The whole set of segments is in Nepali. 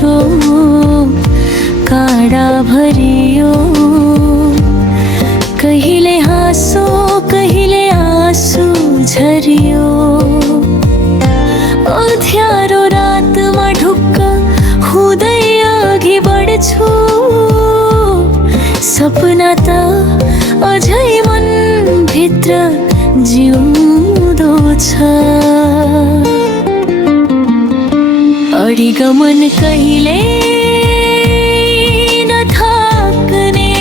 बाटो काँडा भरियो, कहिले हाँसो कहिले आँसु झरियो। अँध्यारो रातमा ढुक्क हुँदै अघि बढ्छु, सपना त अझै मनभित्र जिउँदो छ। अडिगमन कहिले नथाक्ने,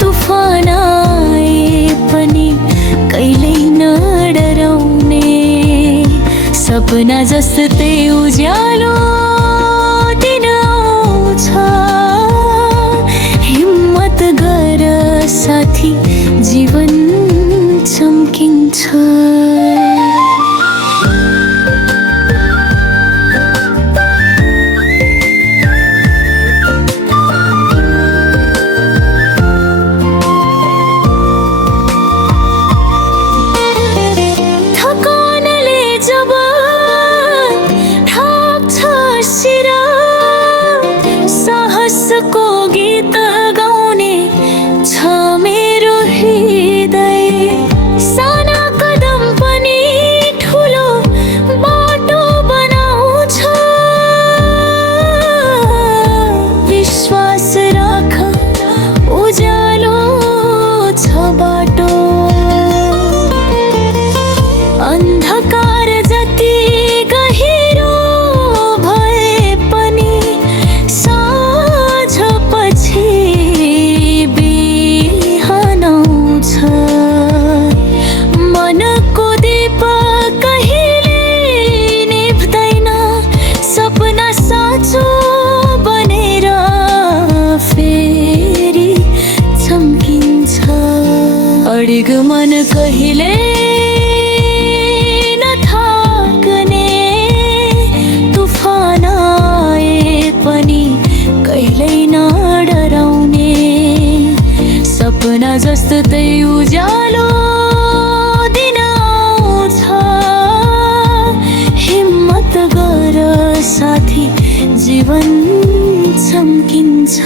तुफान आए पनि कहिल्यै नडराउने। सपना जस्तै उज्यालो दिन आउँछ, हिम्मत गर साथी जीवन चम्किन्छ। साहसको गीत गाउने छ मेरो हृदय, साना कदम पनि ठुलो बाटो बनाउँछ। विश्वास राख उज्यालो छ बाटो, अन्धकार जति गहिरो भए पनि बिहान आउँछ। मनको दीप कहिले निभ्दैन, सपना साँचो बनेर फेरि चम्किन्छ। अडिग मन कहिले नथाक्ने, तुफान आए पनि कहिल्यै नडराउने। सपना जस्तै उज्यालो दिन आउँछ, हिम्मत गर साथी जीवन चम्किन्छ।